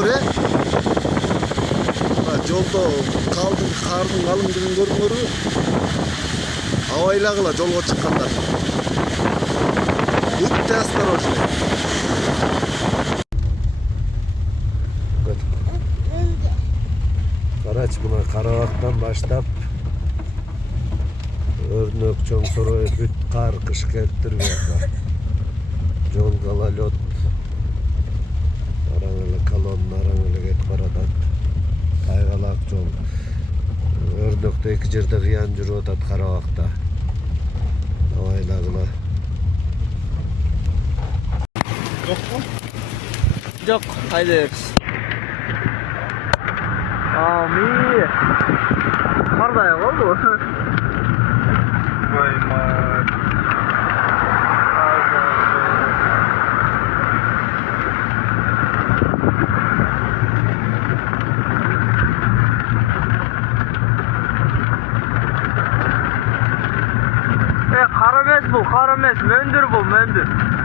көрүңөр жолдо кардын калыңдыгын көрүңөрбү абайлагыла жолго чыккандар будьте осторожны. Карач мына Карабактан баштап Өрнөк, Чоңсорой бүт кар кыш келиптир буяка. Жол гололед. Араң эле колонна араң эле кетип баратат. Кайгалак жол. Өрнөктө эки жерде кыян жүрүп атат Карабакта. Абайлагыла. Жокпу? Жок, айда бериз. Ами. Кардай болду. Ой, мать. Кар эмес бул, мөндүр бул, мөндүр.